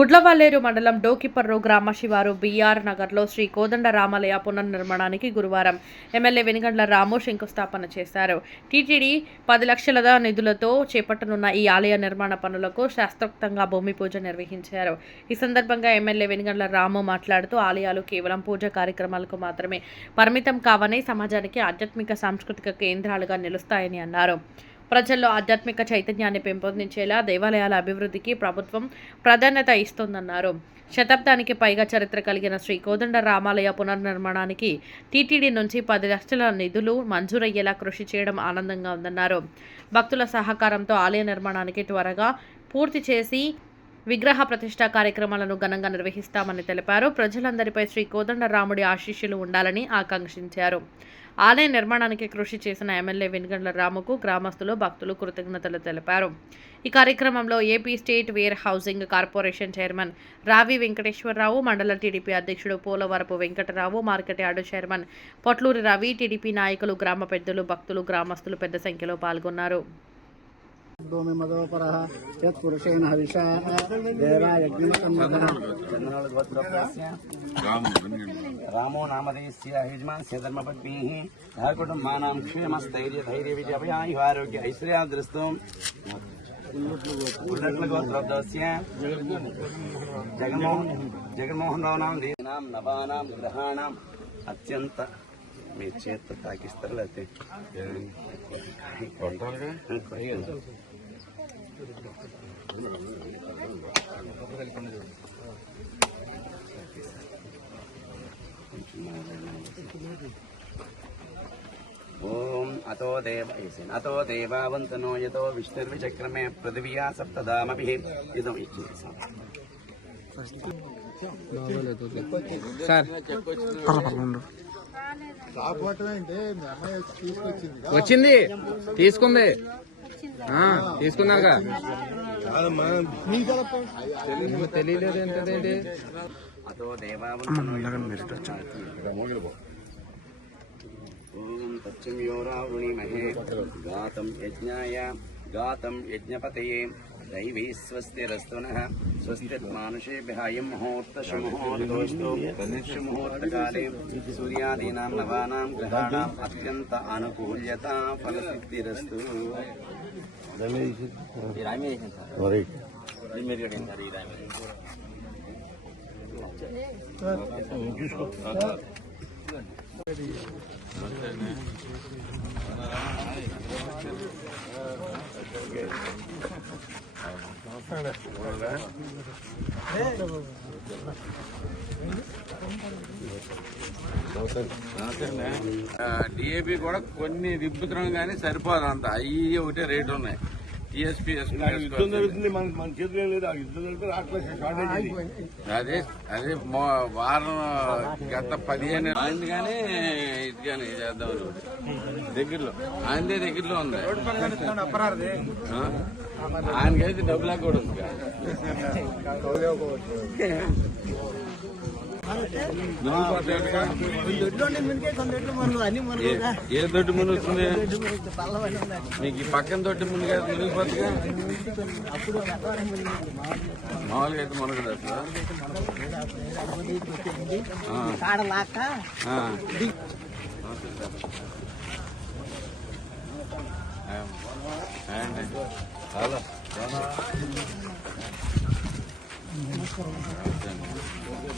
గుడ్లవల్లేరు మండలం డోకిపర్రు గ్రామ శివారు బీఆర్ నగర్లో శ్రీ కోదండ రామాలయ పునర్నిర్మాణానికి గురువారం ఎమ్మెల్యే వెనుగండ్ల రాము శంకుస్థాపన చేశారు. టీటీడీ 10 లక్షల నిధులతో చేపట్టనున్న ఈ ఆలయ నిర్మాణ పనులకు శాస్త్రోక్తంగా భూమి పూజ నిర్వహించారు. ఈ సందర్భంగా ఎమ్మెల్యే వెనుగండ్ల రాము మాట్లాడుతూ ఆలయాలు కేవలం పూజ కార్యక్రమాలకు మాత్రమే పరిమితం కావని సమాజానికి ఆధ్యాత్మిక సాంస్కృతిక కేంద్రాలుగా నిలుస్తాయని అన్నారు. ప్రజల్లో ఆధ్యాత్మిక చైతన్యాన్ని పెంపొందించేలా దేవాలయాల అభివృద్ధికి ప్రభుత్వం ప్రాధాన్యత ఇస్తోందన్నారు. శతాబ్దానికి పైగా చరిత్ర కలిగిన శ్రీ కోదండ రామాలయ పునర్నిర్మాణానికి టీటీడీ నుంచి 10 లక్షల నిధులు మంజూరయ్యేలా కృషి చేయడం ఆనందంగా ఉందన్నారు. భక్తుల సహకారంతో ఆలయ నిర్మాణానికి త్వరగా పూర్తి చేసి విగ్రహ ప్రతిష్ఠా కార్యక్రమాలను ఘనంగా నిర్వహిస్తామని తెలిపారు. ప్రజలందరిపై శ్రీ కోదండ రాముడి ఆశీస్సులు ఉండాలని ఆకాంక్షించారు. ఆలయ నిర్మాణానికి కృషి చేసిన ఎమ్మెల్యే వెనుగండ్ల రాముకు గ్రామస్తులు, భక్తులు కృతజ్ఞతలు తెలిపారు. ఈ కార్యక్రమంలో AP state where housing corporation chairman రావి వెంకటేశ్వరరావు, మండల టీడీపీ అధ్యక్షుడు Polavarapu Venkatarao, market yard chairman Potluri Ravi, TDP నాయకులు, గ్రామ పెద్దలు, భక్తులు, గ్రామస్తులు పెద్ద సంఖ్యలో పాల్గొన్నారు. रामो नामधेयस्य यजमानस्य धर्मपत्नीः सहकुटुम्बानां क्षेमस्थैर्य धैर्य विजयायुः आरोग्य ऐश्वर्यादृष्टुं गोत्रस्य जगन्मोहनराव नाम देनां नवानां ग्रहाणाम् अत्यंत మీ చేత తాకిస్తారు లేకపోతే ఓం అతో దేవావంతనో యతో విష్ణుర్విచక్రమే పృథివ్యా సప్తధామభిః ఇదం ఇచ్చేసాం. సార్ వచ్చింది తీసుకుంది తీసుకున్నారుగా తెలియలేదు ఏంటంటే తచ్చమ్యోరావృణీమహే గాతం యజ్ఞపతయే दैवी स्वस्तिरस्तुनः स्वस्तिर्मानुषेभ्यः अयं मुहूर्तशुमुहूर्तोऽस्तु शुमुहूर्तकाले सूर्यादीनां नवानां ग्रहाणाम् अत्यन्त अनुकूल्यता फलसिद्धिरस्तु. డిఏపి కూడా కొన్ని దిబ్బుతున్నాం కానీ సరిపోదు, అంత అయ్యి ఒకటే రేటు ఉన్నాయి. టీఎస్పీ అదే అదే వారం గత 15 అయింది కానీ ఇది కానీ చేద్దాం దగ్గరలో ఆయనదే దగ్గరలో ఉంది. ఆయనకైతే డబ్బులా కూడా ఉంది. ఏ దొడ్డు ముందు వస్తుంది మీకు? ఈ పక్కన దొడ్డు ముందు కదా మునిగిపోతుందిగా. మామూలుగా అయితే మునగదు అసలు.